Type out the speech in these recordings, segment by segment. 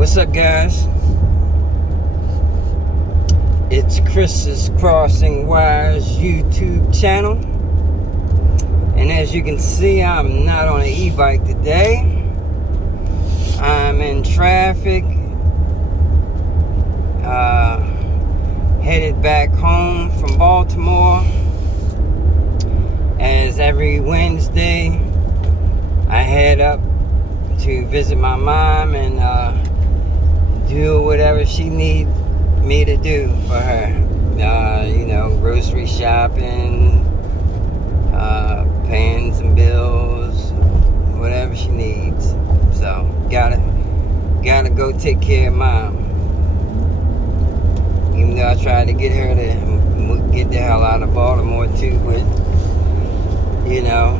What's up, guys? It's Chris's Crossing Wires YouTube channel. And as you can see, I'm not on an e-bike today. I'm in traffic. Headed back home from Baltimore. As every Wednesday, I head up to visit my mom and do whatever she needs me to do for her. Grocery shopping, paying some bills, whatever she needs. So gotta go take care of mom. Even though I tried to get her to get the hell out of Baltimore too, but you know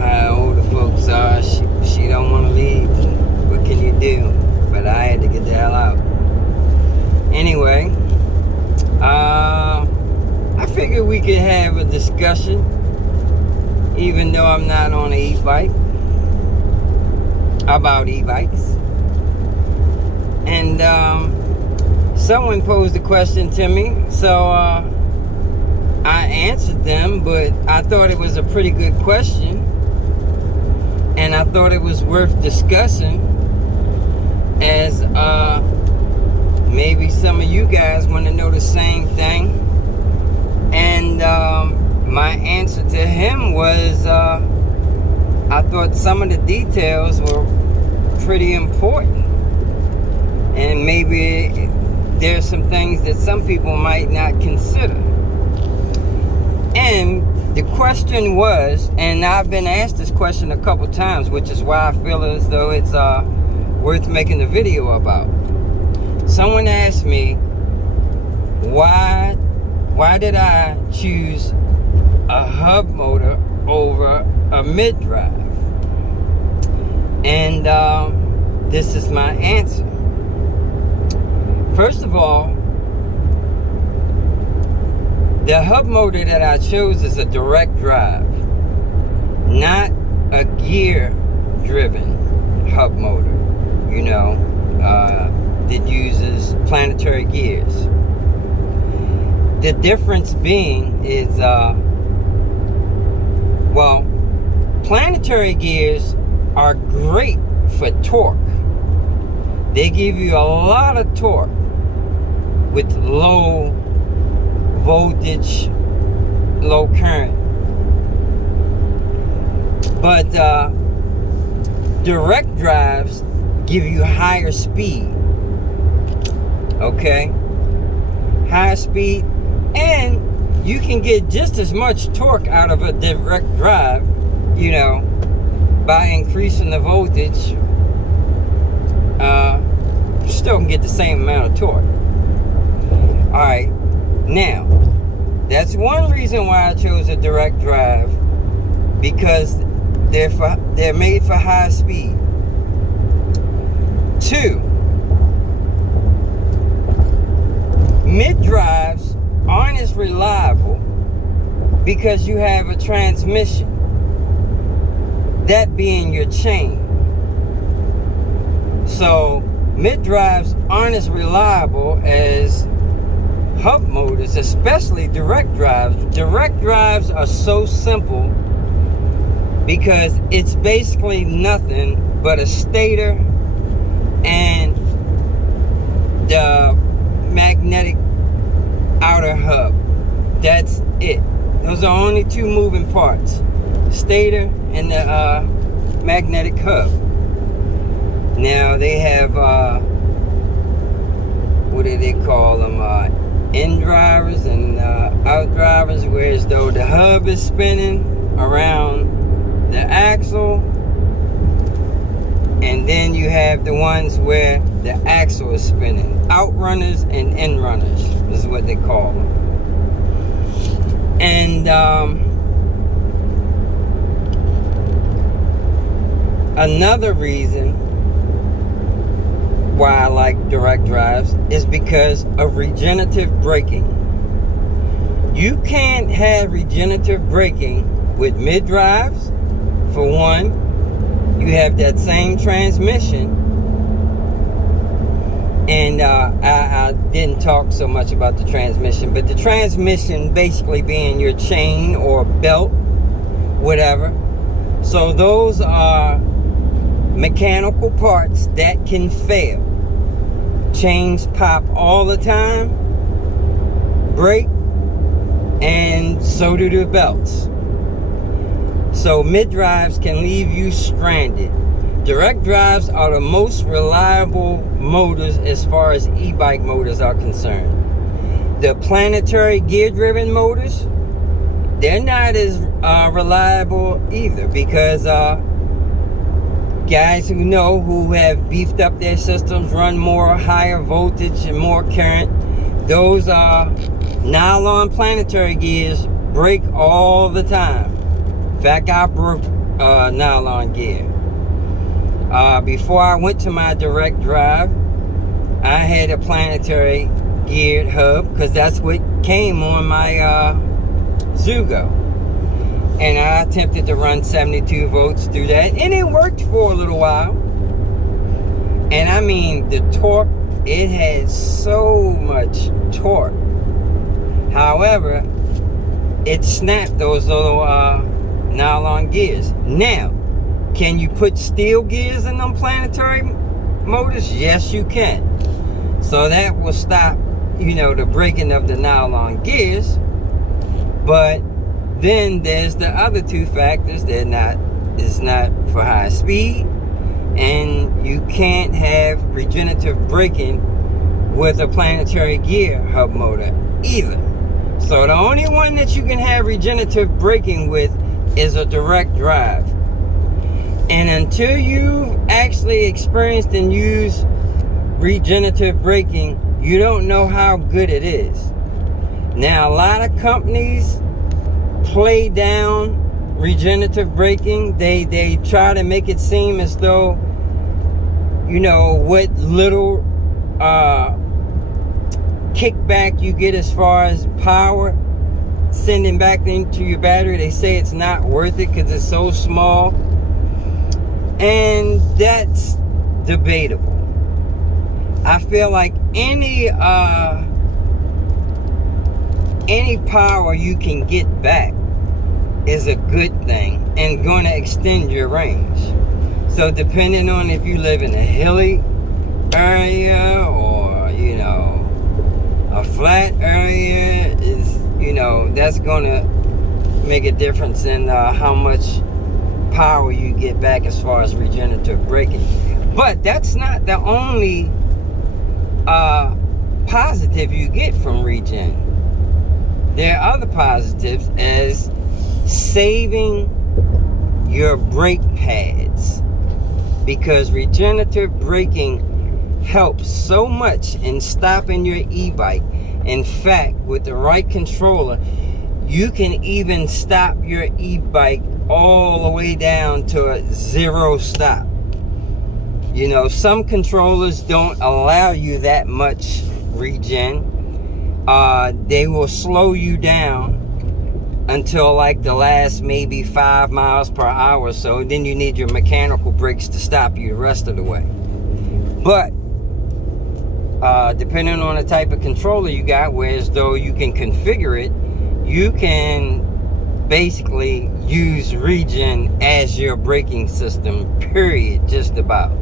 how older folks are. She don't want to leave. What can you do? But I had to get the hell out. Anyway, I figured we could have a discussion, even though I'm not on an e-bike, about e-bikes. And someone posed a question to me, so I answered them, but I thought it was a pretty good question, and I thought it was worth discussing, as maybe some of you guys want to know the same thing. And my answer to him was I thought some of the details were pretty important, and maybe there's some things that some people might not consider. And the question was, and I've been asked this question a couple times, which is why I feel as though it's worth making a video about. Someone asked me, why did I choose a hub motor over a mid-drive? And this is my answer. First of all, the hub motor that I chose is a direct drive, not a gear-driven hub motor, that uses planetary gears. The difference being is, planetary gears are great for torque. They give you a lot of torque with low voltage, low current. But direct drives give you higher speed. Okay? Higher speed, and you can get just as much torque out of a direct drive, by increasing the voltage. You still can get the same amount of torque. Alright, now, that's one reason why I chose a direct drive, because they're made for high speed. 2, mid-drives aren't as reliable because you have a transmission, that being your chain. So mid-drives aren't as reliable as hub motors, especially direct drives. Direct drives are so simple because it's basically nothing but a stator and the magnetic outer hub. That's it. Those are only two moving parts: stator and the magnetic hub. Now they have what do they call them? In drivers and out drivers, whereas though the hub is spinning around the axle, and then you have the ones where the axle is spinning. Outrunners and in runners is what they call them. And another reason why I like direct drives is because of regenerative braking. You can't have regenerative braking with mid drives. For one, you have that same transmission, And I didn't talk so much about the transmission, but the transmission basically being your chain or belt, whatever. So those are mechanical parts that can fail. Chains pop all the time, break, and so do the belts. So mid-drives can leave you stranded. Direct drives are the most reliable motors as far as e-bike motors are concerned. The planetary gear-driven motors, they're not as reliable either, because guys who have beefed up their systems, run more higher voltage and more current, those nylon planetary gears break all the time. In fact, I broke nylon gear. Before I went to my direct drive, I had a planetary geared hub, because that's what came on my Zugo. And I attempted to run 72 volts through that, and it worked for a little while. And I mean, the torque, it had so much torque. However, it snapped those little nylon gears. Now, can you put steel gears in them planetary motors? Yes, you can. So that will stop, the breaking of the nylon gears. But then there's the other two factors. It's not for high speed, and you can't have regenerative braking with a planetary gear hub motor either. So the only one that you can have regenerative braking with is a direct drive. And until you've actually experienced and used regenerative braking, you don't know how good it is. Now, a lot of companies play down regenerative braking. They try to make it seem as though, what little kickback you get as far as power sending back into your battery, they say it's not worth it because it's so small. And that's debatable. I feel like any power you can get back is a good thing and going to extend your range. So depending on if you live in a hilly area or a flat area, that's going to make a difference in how much power you get back as far as regenerative braking. But that's not the only positive you get from regen. There are other positives, as saving your brake pads, because regenerative braking helps so much in stopping your e-bike. In fact, with the right controller, you can even stop your e-bike all the way down to a 0 stop. Some controllers don't allow you that much regen. They will slow you down until like the last maybe 5 miles per hour. So then you need your mechanical brakes to stop you the rest of the way. But depending on the type of controller you got, whereas though you can configure it, you can basically use regen as your braking system, period, just about.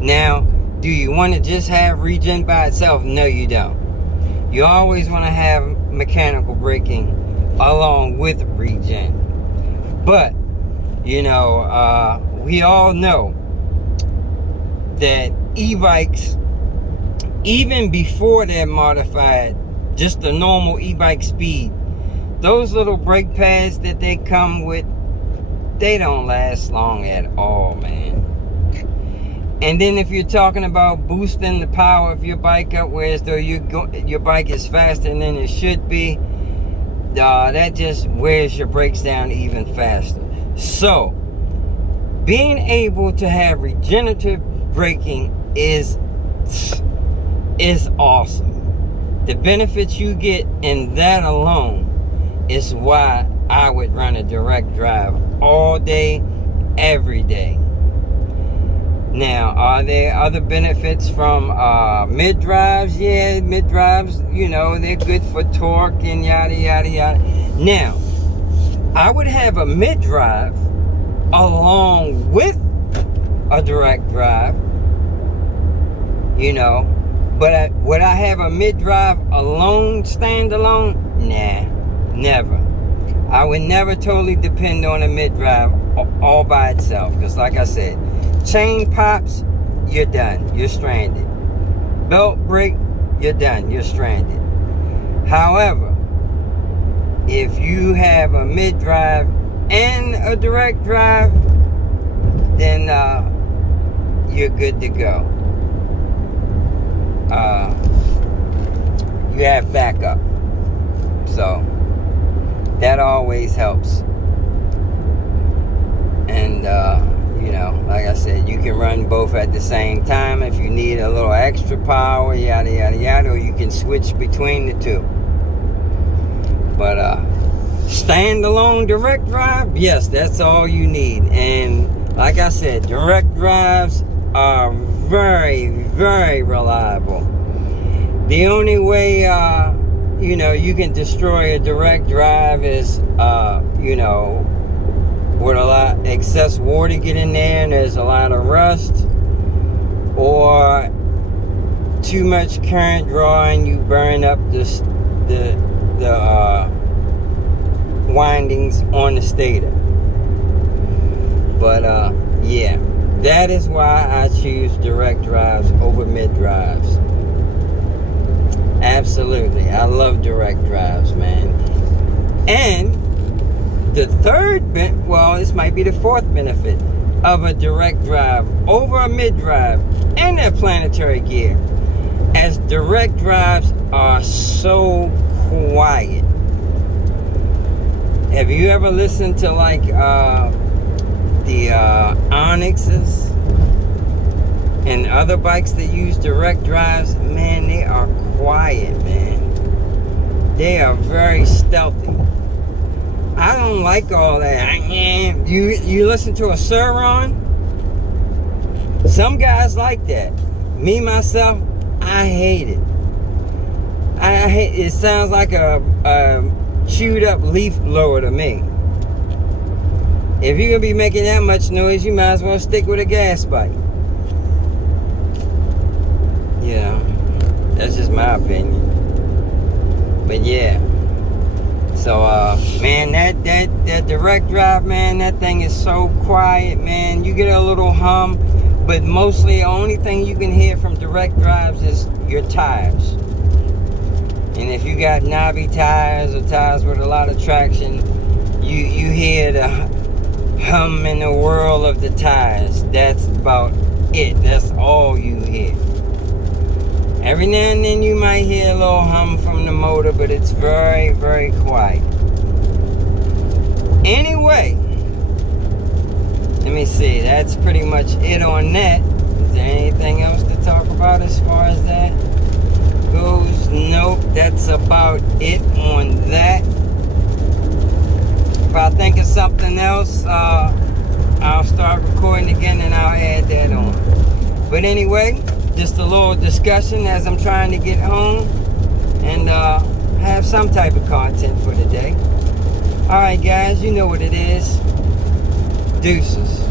Now, do you want to just have regen by itself? No, you don't. You always want to have mechanical braking along with regen. But, we all know that e-bikes, even before they're modified, just the normal e-bike speed, those little brake pads that they come with, they don't last long at all, man. And then if you're talking about boosting the power of your bike up, whereas though your bike is faster than it should be, that just wears your brakes down even faster. So, being able to have regenerative braking is awesome. The benefits you get in that alone is why I would run a direct drive all day, every day. Now, are there other benefits from mid-drives? Yeah, mid-drives, they're good for torque and yada, yada, yada. Now, I would have a mid-drive along with a direct drive, but would I have a mid-drive alone, standalone? Nah, never. I would never totally depend on a mid-drive all by itself, because like I said, chain pops, you're done, you're stranded. Belt break, you're done, you're stranded. However, if you have a mid-drive and a direct drive, then you're good to go. You have backup, so that always helps. And like I said, you can run both at the same time if you need a little extra power, yada yada yada, or you can switch between the two. But standalone direct drive, yes, that's all you need. And like I said, direct drives are very, very reliable. The only way you can destroy a direct drive is with a lot excess water get in there and there's a lot of rust, or too much current drawing, you burn up the windings on the stator. But yeah, that is why I choose direct drives over mid drives. Absolutely, I love direct drives, man. And the third this might be the fourth benefit of a direct drive over a mid drive and their planetary gear, as direct drives are so quiet. Have you ever listened to like the Onyxes and other bikes that use direct drives? Man, they are quiet, man. They are very stealthy. I don't like all that. You listen to a Suron? Some guys like that. Me, myself, I hate it. It sounds like a chewed up leaf blower to me. If you're gonna be making that much noise, you might as well stick with a gas bike. That's just my opinion. But yeah. So man, that direct drive, man, that thing is so quiet, man. You get a little hum, but mostly the only thing you can hear from direct drives is your tires. And if you got knobby tires or tires with a lot of traction, you hear the hum and the whirl of the tires. That's about it. That's all you hear. Every now and then you might hear a little hum from the motor, but it's very, very quiet. Anyway, let me see. That's pretty much it on that. Is there anything else to talk about as far as that goes? Nope, that's about it on that. If I think of something else, I'll start recording again and I'll add that on. But anyway, just a little discussion as I'm trying to get home and have some type of content for today. Alright guys, you know what it is. Deuces.